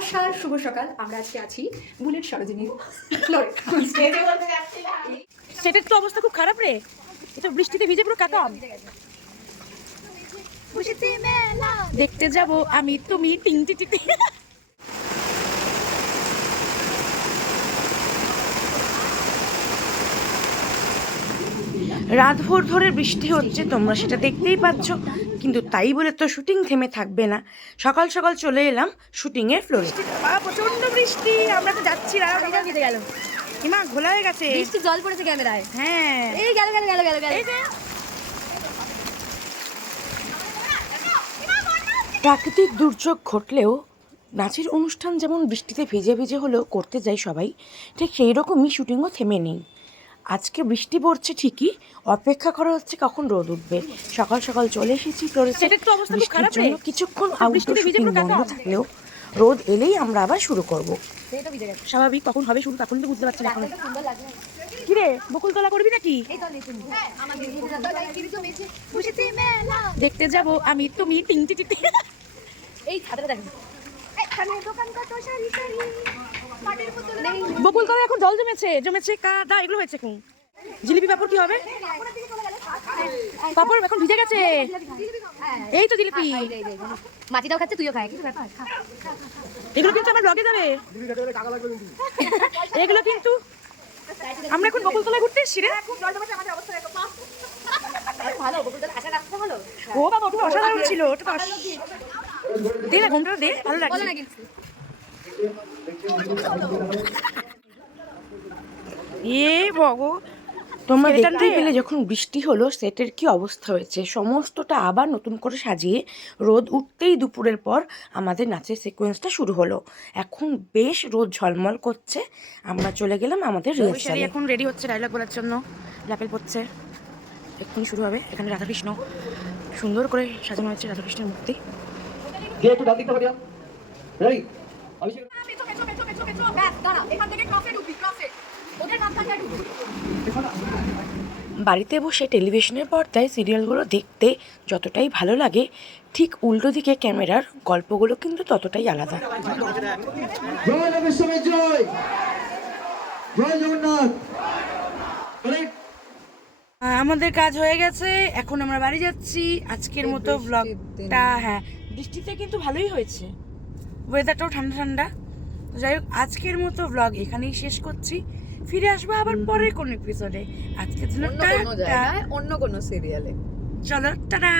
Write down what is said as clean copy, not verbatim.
নমস্কার, শুভ সকাল। আমরা আজকে আছি বুলেট সরোজিনী সেটার তো অবস্থা খুব খারাপ রে। এটা বৃষ্টিতে ভিজে পুরো কাকাম। দেখতে যাব আমি তুমি টিং টি টি। রাতভর ধরে বৃষ্টি হচ্ছে, তোমরা সেটা দেখতেই পাচ্ছ, কিন্তু তাই বলে তো শুটিং থেমে থাকবে না। সকাল সকাল চলে এলাম শুটিং এর ফ্লোরে। প্রচন্ড বৃষ্টি, আমরা তো যাচ্ছি না, ভিজে গেল হিমা, ঘোলা হয়ে গেছে, বৃষ্টি জল পড়েছে ক্যামেরায়। হ্যাঁ এই গেল গেল গেল গেল গেল। প্রাকৃতিক দুর্যোগ ঘটলেও নাচের অনুষ্ঠান যেমন বৃষ্টিতে ভিজে ভিজে হলেও করতে যাই সবাই, ঠিক সেই রকমই শুটিংও থেমে নেই। আজকে বৃষ্টি পড়ছে ঠিকই, অপেক্ষা করা হচ্ছে কখন রোদ উঠবে। সকাল সকাল চলে এসেছি ফ্লোরেসে। বৃষ্টির জন্য কিছুক্ষণ আউটডোর শুটিং বন্ধ থাকলেও রোদ এলেই আমরা আবার শুরু করব। স্বাভাবিক, কখন হবে শুরু তখন তো বুঝতে পারছি না এখন। কি রে, বকুলতলা করবি নাকি? দেখতে যাব আমি তুমি টিং টি টি। এই ছাদটা দেখো। বকুলতলা এখন জল জমেছে কাদা এগুলো হয়েছে। কোন জিলিপি পাপড় কি হবে? পাপড় এখন ভিজে গেছে। এই তো জিলিপি, মাটিটাও খাচ্ছে, তুইও খায়। এগুলো কিন্তু আমার ব্লগে যাবে। এগুলো কিন্তু আমরা এখন বকুলতলায় ঘুরতে এসেছি রে। ও বাবা, ওটা অসাধারণ ছিল। ওটা তো দে না, ঘুমটা দে, ভালো লাগছে। এ ভগো, তোমরা দেখতেই পেলে যখন বৃষ্টি হলো সেটের কি অবস্থা হয়েছে। সমস্তটা আবার নতুন করে সাজিয়ে রোদ উঠতেই দুপুরের পর আমাদের নাচের সিকোয়েন্সটা শুরু হলো। এখন বেশ রোদ ঝলমল করছে। আমরা চলে গেলাম আমাদের রিহার্সালে। এখন রেডি হচ্ছে ডায়লগ বলার জন্য, ল্যাপেল পড়ছে, এক্ষুনি শুরু হবে। এখানে রাধাকৃষ্ণ সুন্দর করে সাজানো হয়েছে, রাধাকৃষ্ণের মূর্তি। বাড়িতে বসে টেলিভিশনের পর্দায় সিরিয়ালগুলো দেখতে যতটাই ভালো লাগে, ঠিক উল্টো দিকে ক্যামেরার গল্পগুলো কিন্তু ততটাই আলাদা। আমাদের কাজ হয়ে গেছে, এখন আমরা বাড়ি যাচ্ছি। আজকের মতো ব্লগটা, হ্যাঁ বৃষ্টিতে কিন্তু ভালোই হয়েছে, ওয়েদারটাও ঠান্ডা ঠান্ডা। তো যাই হোক, আজকের মতো ব্লগ এখানেই শেষ করছি। ফিরে আসবো আবার পরের কোন এপিসোডে। আজকের জন্য অন্য কোনো সিরিয়ালে। চলো টাটা।